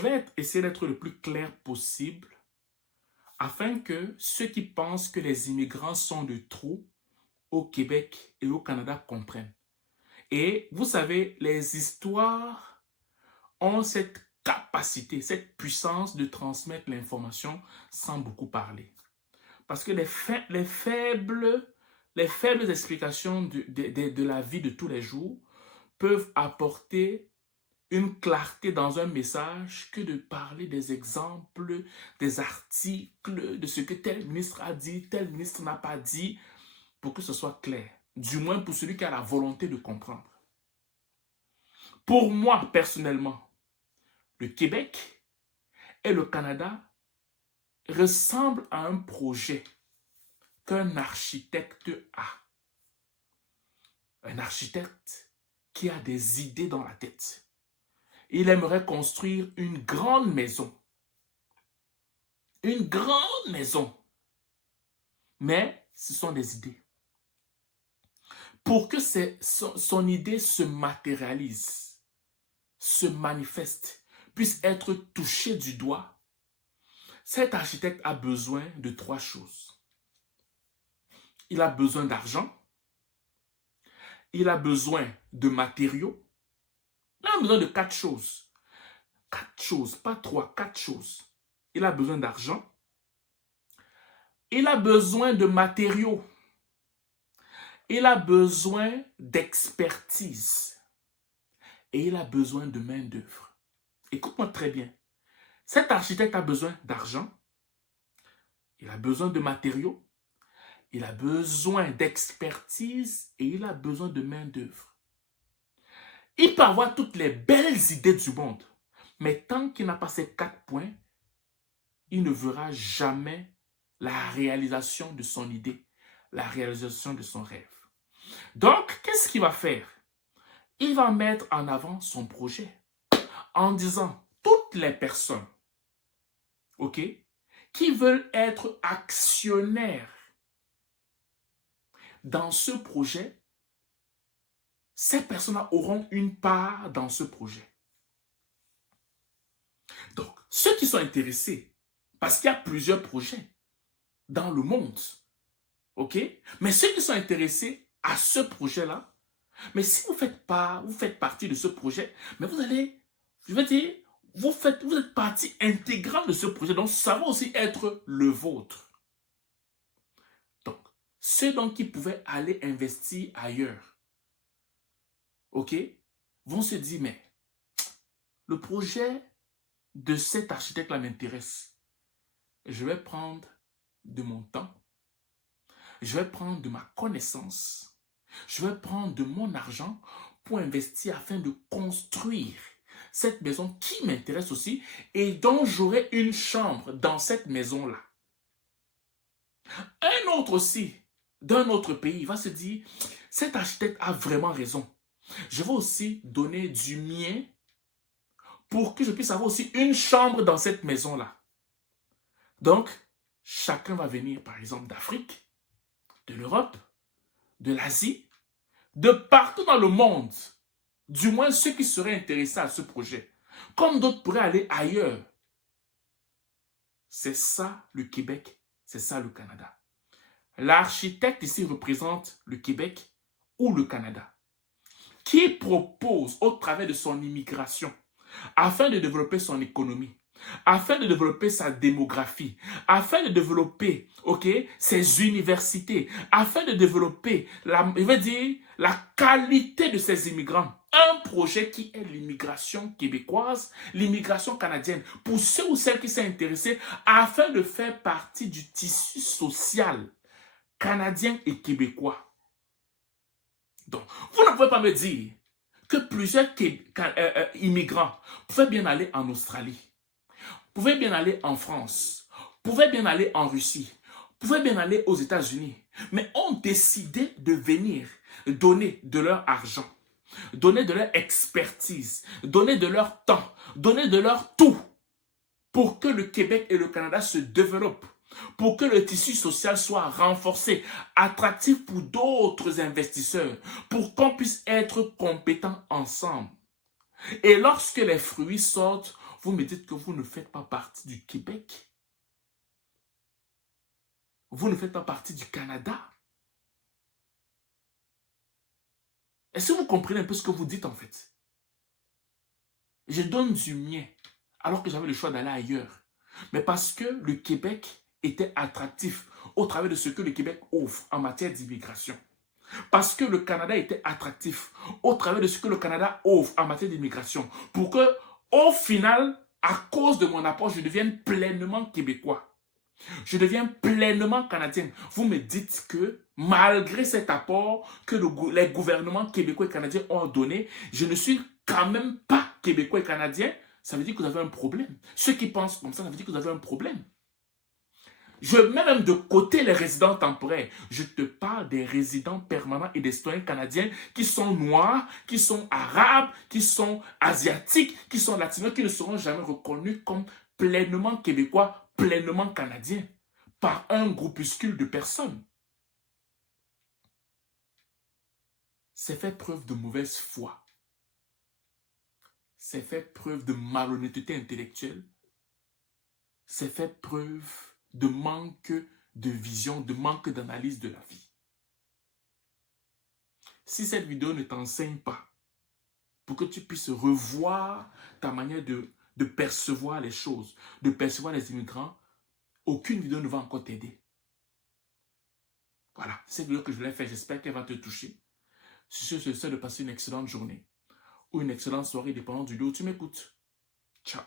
vais essayer d'être le plus clair possible afin que ceux qui pensent que les immigrants sont de trop au Québec et au Canada comprennent. Et vous savez, les histoires ont cette capacité, cette puissance de transmettre l'information sans beaucoup parler. Parce que les faibles explications de la vie de tous les jours peuvent apporter une clarté dans un message que de parler des exemples, des articles, de ce que tel ministre a dit, tel ministre n'a pas dit, pour que ce soit clair. Du moins pour celui qui a la volonté de comprendre. Pour moi, personnellement, le Québec et le Canada ressemblent à un projet qu'un architecte a. Un architecte qui a des idées dans la tête. Il aimerait construire une grande maison. Une grande maison. Mais ce sont des idées. Pour que son idée se matérialise, se manifeste, puisse être touchée du doigt, cet architecte a besoin de 3 choses. Il a besoin d'argent, il a besoin de matériaux, il a besoin de 4 choses. 4 choses, pas 3, 4 choses. Il a besoin d'argent, il a besoin de matériaux, il a besoin d'expertise et il a besoin de main-d'œuvre. Écoute-moi très bien. Cet architecte a besoin d'argent, il a besoin de matériaux, il a besoin d'expertise et il a besoin de main-d'œuvre. Il peut avoir toutes les belles idées du monde, mais tant qu'il n'a pas ces 4 points, il ne verra jamais la réalisation de son idée, la réalisation de son rêve. Donc, qu'est-ce qu'il va faire? Il va mettre en avant son projet en disant toutes les personnes, ok, qui veulent être actionnaires dans ce projet, ces personnes-là auront une part dans ce projet. Donc, ceux qui sont intéressés, parce qu'il y a plusieurs projets dans le monde, ok? Mais ceux qui sont intéressés à ce projet-là, mais si vous faites partie de ce projet, mais vous allez, je veux dire, vous êtes partie intégrante de ce projet, donc ça va aussi être le vôtre. Donc, ceux donc qui pouvaient aller investir ailleurs, ok, vont se dire, mais le projet de cet architecte-là m'intéresse. Je vais prendre de mon temps, je vais prendre de ma connaissance, je vais prendre de mon argent pour investir afin de construire cette maison qui m'intéresse aussi et dont j'aurai une chambre dans cette maison-là. Un autre aussi, d'un autre pays, va se dire, cet architecte a vraiment raison. Je vais aussi donner du mien pour que je puisse avoir aussi une chambre dans cette maison-là. Donc, chacun va venir, par exemple, d'Afrique, de l'Europe, de l'Asie, de partout dans le monde. Du moins, ceux qui seraient intéressés à ce projet. Comme d'autres pourraient aller ailleurs. C'est ça le Québec, c'est ça le Canada. L'architecte ici représente le Québec ou le Canada, qui propose au travers de son immigration, afin de développer son économie, afin de développer sa démographie, afin de développer, ok, ses universités, afin de développer, la qualité de ses immigrants. Un projet qui est l'immigration québécoise, l'immigration canadienne, pour ceux ou celles qui sont intéressés, afin de faire partie du tissu social canadien et québécois. Donc, vous ne pouvez pas me dire que plusieurs immigrants pouvaient bien aller en Australie, pouvaient bien aller en France, pouvaient bien aller en Russie, pouvaient bien aller aux États-Unis, mais ont décidé de venir donner de leur argent, donner de leur expertise, donner de leur temps, donner de leur tout pour que le Québec et le Canada se développent, pour que le tissu social soit renforcé, attractif pour d'autres investisseurs, pour qu'on puisse être compétents ensemble. Et lorsque les fruits sortent, Vous me dites que vous ne faites pas partie du Québec. Vous ne faites pas partie du Canada. Est-ce que vous comprenez un peu ce que vous dites en fait? Je donne du mien, alors que j'avais le choix d'aller ailleurs. Mais parce que le Québec était attractif au travers de ce que le Québec offre en matière d'immigration. Parce que le Canada était attractif au travers de ce que le Canada offre en matière d'immigration. Pour que, au final, à cause de mon apport, je devienne pleinement québécois. Je deviens pleinement canadien. Vous me dites que malgré cet apport que les gouvernements québécois et canadiens ont donné, je ne suis quand même pas québécois et canadien. Ça veut dire que vous avez un problème. Ceux qui pensent comme ça veut dire que vous avez un problème. Je mets même de côté les résidents temporaires. Je te parle des résidents permanents et des citoyens canadiens qui sont noirs, qui sont arabes, qui sont asiatiques, qui sont latinos, qui ne seront jamais reconnus comme pleinement québécois, pleinement canadiens, par un groupuscule de personnes. C'est fait preuve de mauvaise foi. C'est fait preuve de malhonnêteté intellectuelle. C'est fait preuve de manque de vision, de manque d'analyse de la vie. Si cette vidéo ne t'enseigne pas, pour que tu puisses revoir ta manière de percevoir les choses, de percevoir les immigrants, aucune vidéo ne va encore t'aider. Voilà, cette vidéo que je voulais faire, j'espère qu'elle va te toucher. Si je te souhaite de passer une excellente journée ou une excellente soirée, dépendant du lieu où tu m'écoutes. Ciao.